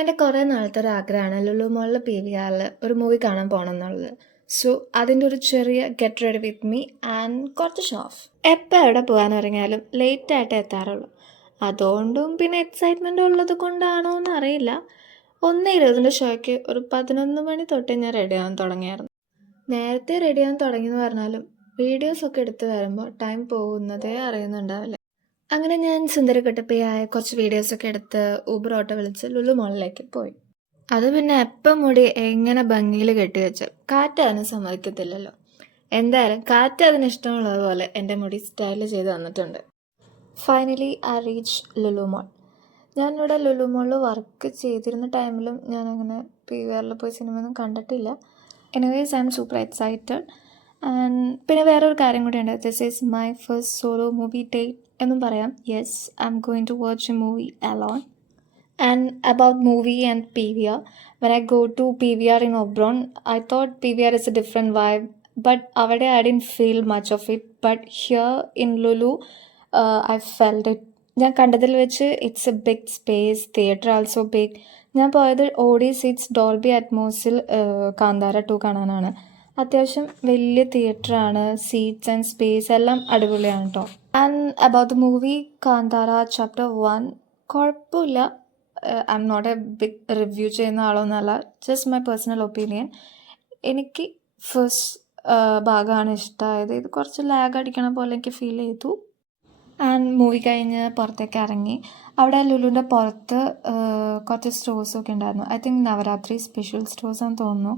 എൻ്റെ കുറേ നാളത്തെ ഒരു ആഗ്രഹമാണ് ലുലു മോളിൽ PVRൽ ഒരു മൂവി കാണാൻ പോകണം എന്നുള്ളത്. സോ അതിൻ്റെ ഒരു ചെറിയ get ready with me and കുറച്ച് ഷോ ഓഫ്. എപ്പോൾ എവിടെ പോകാൻ ഇറങ്ങിയാലും ലേറ്റായിട്ടേ എത്താറുള്ളൂ. അതുകൊണ്ടും പിന്നെ എക്സൈറ്റ്മെൻ്റ് ഉള്ളത് കൊണ്ടാണോ എന്ന് അറിയില്ല, 1:20 ഷോയ്ക്ക് ഒരു 11 മണി തൊട്ടേ ഞാൻ റെഡിയാകാൻ തുടങ്ങിയായിരുന്നു. നേരത്തെ റെഡിയാകാൻ തുടങ്ങിയെന്ന് പറഞ്ഞാലും വീഡിയോസൊക്കെ എടുത്ത് വരുമ്പോൾ ടൈം പോകുന്നതേ അറിയുന്നുണ്ടാവില്ല. അങ്ങനെ ഞാൻ സുന്ദരക്കുട്ടപ്പിയായ കുറച്ച് വീഡിയോസൊക്കെ എടുത്ത് ഊബർ ഓട്ടോ വിളിച്ച് ലുലു മോളിലേക്ക് പോയി. അത് പിന്നെ എപ്പം മുടി എങ്ങനെ ഭംഗിയിൽ കെട്ടിവെച്ച് കാറ്റ് അതിന് സമ്മതിക്കത്തില്ലല്ലോ. എന്തായാലും കാറ്റ് അതിന് ഇഷ്ടമുള്ളതുപോലെ എൻ്റെ മുടി സ്റ്റൈൽ ചെയ്ത് തന്നിട്ടുണ്ട്. ഫൈനലി ഐ റീച്ച് ലുലു മോൾ. ഞാനിവിടെ ലുലു മോളിൽ വർക്ക് ചെയ്തിരുന്ന ടൈമിലും ഞാനങ്ങനെ PVRൽ പോയി സിനിമയൊന്നും കണ്ടിട്ടില്ല. Anyways I am super excited. And പിന്നെ വേറൊരു കാര്യം കൂടിയുണ്ട്. This is my first solo movie date എന്നും പറയാം. Yes, I am going to watch a movie alone. And about movie and PVR, when I go to PVR in Obron, I thought PVR is a different vibe, but avade I didn't feel much of it. But here in Lulu, I felt it. ഞാൻ കണ്ടതിൽ വെച്ച് it's a big space, theatre also big. ഞാൻ പോയത് audi seats Dolby അറ്റ്മോസിൽ കാന്താര 2 കാണാനാണ്. അത്യാവശ്യം വലിയ തിയേറ്ററാണ്, seats and space എല്ലാം അടിപൊളിയാണ് കേട്ടോ. And about the movie Kantara chapter 1 കുഴപ്പമില്ല. I am not a big review ചെയ്യുന്ന ആളൊന്നുമല്ല, ജസ്റ്റ് മൈ പേഴ്സണൽ ഒപ്പീനിയൻ. എനിക്ക് ഫസ്റ്റ് ഭാഗമാണ് ഇഷ്ടമായത്. ഇത് കുറച്ച് ലാഗ് അടിക്കണ പോലെ എനിക്ക് ഫീൽ ചെയ്തു. ആൻഡ് മൂവി കഴിഞ്ഞ് പുറത്തേക്ക് ഇറങ്ങി. അവിടെ ലുലുവിൻ്റെ പുറത്ത് കുറച്ച് സ്റ്റോഴ്സൊക്കെ ഉണ്ടായിരുന്നു. ഐ തിങ്ക് നവരാത്രി സ്പെഷ്യൽ സ്റ്റോഴ്സാണെന്ന് തോന്നുന്നു.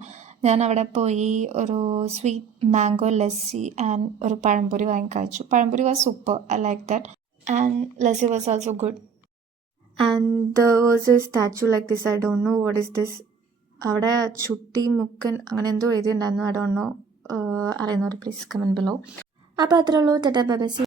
ഞാൻ അവിടെ പോയി ഒരു സ്വീറ്റ് മാംഗോ ലസ്സി ആൻഡ് ഒരു പഴംപൊരി വാങ്ങി കഴിച്ചു. Pazhampori was super, I like that. And lassi was also good. And there was a statue like this. I don't know what is this. അവിടെ ചുട്ടി മുക്കൻ അങ്ങനെ എന്തോ എഴുതിയിട്ടുണ്ടായിരുന്നു. I don't know. അറിയുന്നവർ പ്ലീസ് കമൻറ്റ് ബിലോ. അപ്പോൾ അത്രേ ഉള്ളൂ. Tata bye bye.